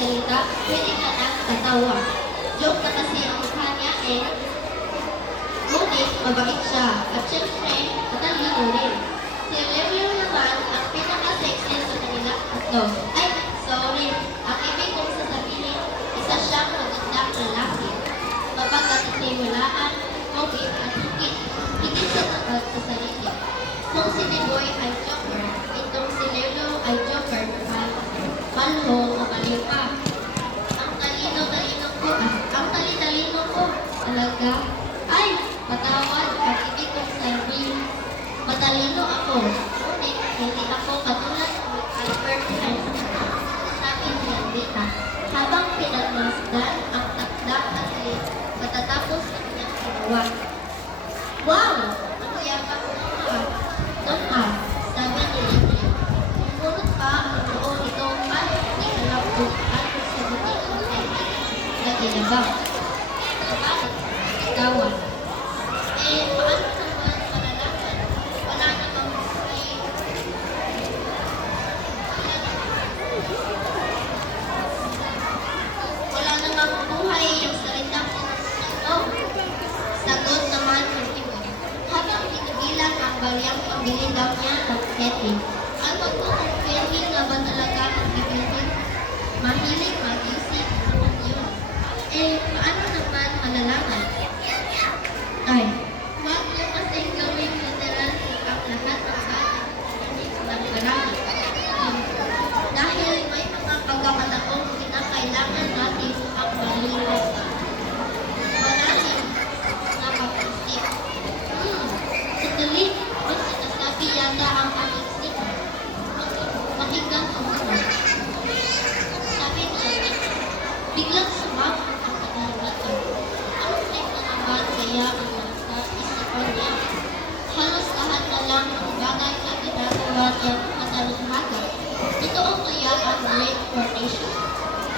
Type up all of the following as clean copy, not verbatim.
nagsalita, hindi ka na nakatawa. Joke na kasi ang mukha niya eh. Ngunit, mabait siya. At syempre, matalino rin. Si Lelio naman, ang pinaka-sexy sa kanila tatlo. Ay, sorry. Ang ibig kong sasabihin, isa siyang magandang lalaki. Mapagkatitiwalaan, okay at higit. Higit sa takot sa sarili. Kung si Neboy ay joker, itong si Lelo ay joker naman. Malho o maliw pa. Ang talino-talino ko, ang tali-talino ko. Talaga. Ay, patawad at ibig kong sabihin. Matalino ako. Ngunit, hindi ako katulad ng Albert Einstein. Sabi ni Andita, habang pinagmasdan ang takda at matatapos ang kanyang ginawa. Wow! Ang yabang ng sabi ni Lily. Pumunot pa ang loob nito at hindi alam kung ano sagutin ang technique na ginabang. Bakit? Itawan. Eh, paano naman malalaman? Wala namang buhay. Wala namang buhay yung salitang ito. Sagot naman ng iba. Habang hinigilan ang balyang pagbiligaw niya ng Ketty. Ano po kung Ketty nga ba talaga ang bibigin? Mahilig mag-isip naman yun. Eh, paano naman malalaman? Ay, wag niyo kasing gawing literal ang lahat ng bagay hindi ng marami. Dahil may mga pagkakataong kinakailangan natin ang malinaw. Marahil nakapag-isip. Sandali, may sinasabi yata ang aking sika. Pakinggan ko muna. Sabi niya, biglang sumabot ang katahimikan. Ang trip na naman kaya ang nasa isipan niya. Halos lahat na lang ng bagay na ginagawa niya mataluhagan. Totoo kaya ang great coronation.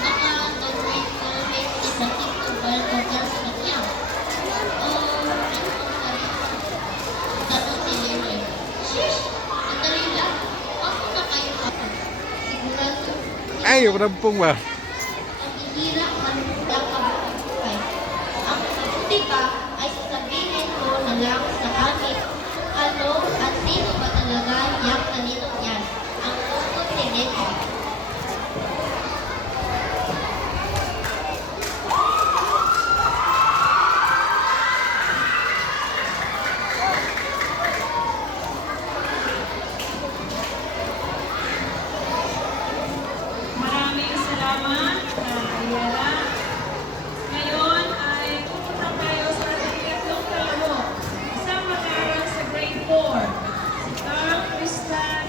Naka-great filming sa TikTok vlogger sa kanya. O, ano ang salita? Tanong ni Lily. Shish! Madali lang. Ako na kayo ako. Sigurado. Ay, rampong ba? Ang hihirap ng kabuang buhay. Ang mabuti pa ay sasabihin ko na lang sa amin kung ano at sino ba talaga yung talinong yan. Ang tukot ni Neko. Maraming salamat, Ayala. Ngayon ay pupunta tayo sa ating tatlong kalaro. Isang mag-aaral sa grade 4. Si Carl Tristan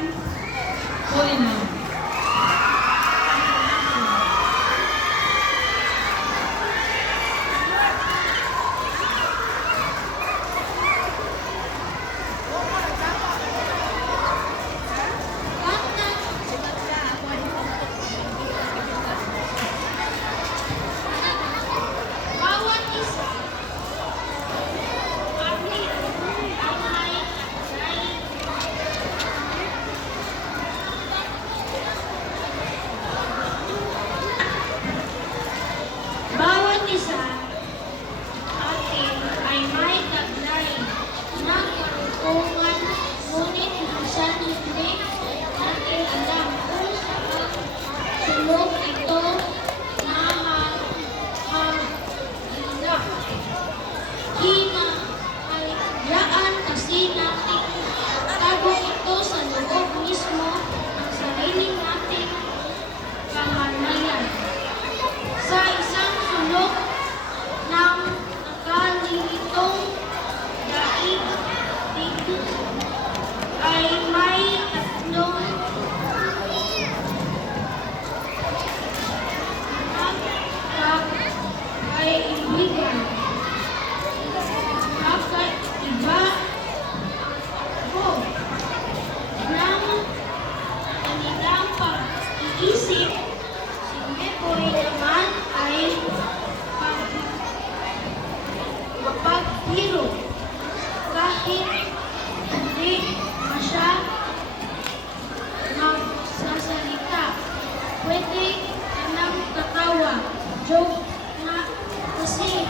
joke nga kasi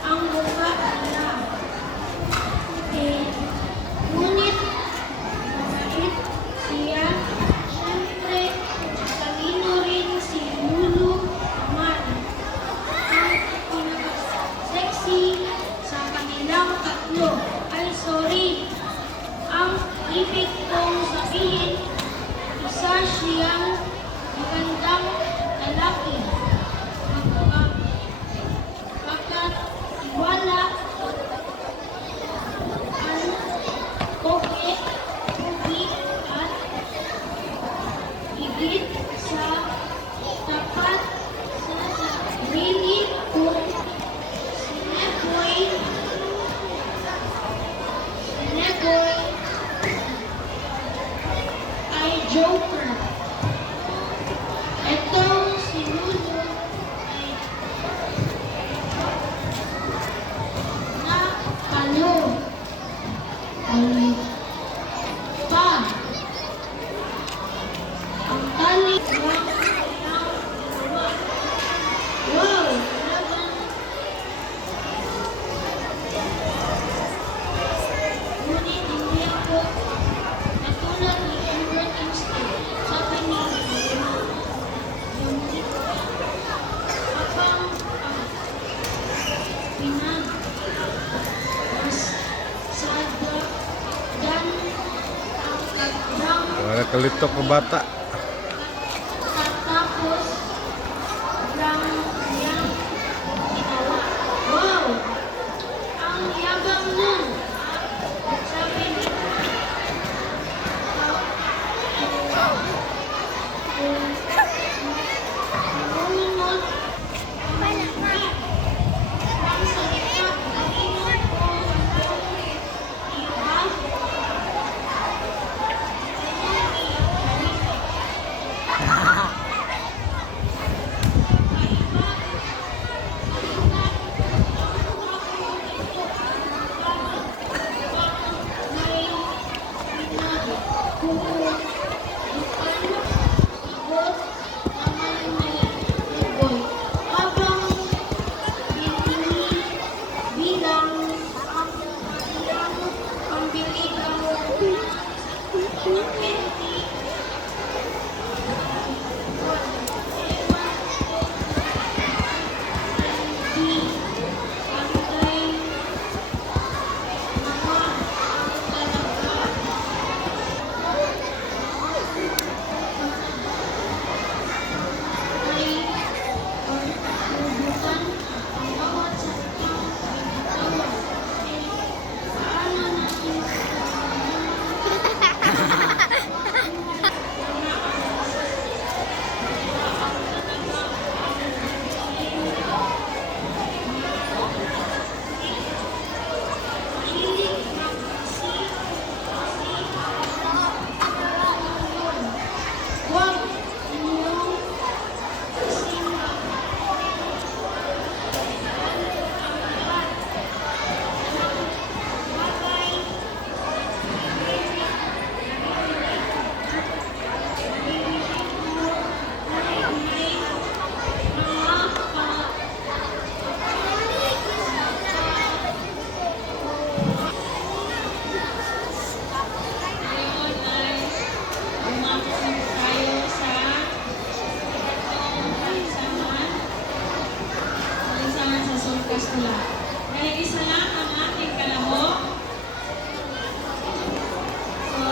ang mukha nila. Eh, ngunit mabait siya. Siyempre, talino rin si Lulu naman. Ang pinaka-sexy sa kanilang tatlo. Ay, sorry. Ang ibig kong sabihin, isa siyang magandang lalaki. Magkatiwala ang pogi at higit sa tapat sa sarili kong Sineboy ay joker. Etong si Lulu ay nakalo. Pa. Ang galing lang ng dalawa. Wow! Laban. Ngunit hindi ako katulad ni Albert Einstein. Sabi ni habang pinagmasdan ang kadrang Wala kalitok na bata. tapos lang niyang ginawa. Wow! Ang yabang nun! Sabi ni Ngunit ang salita kanino ko iba Ngayon ay umapit tayo sa kaligsahan sa Sulkas Tula. Dahil isa lang ang ating kalahok. So,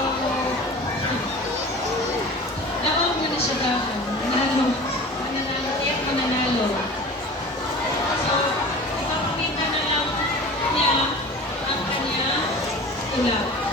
daon mo na siya daon. Manalo. Mananalo. Tiyak mananalo. So, ipapakita na lang niya ang kanya tula.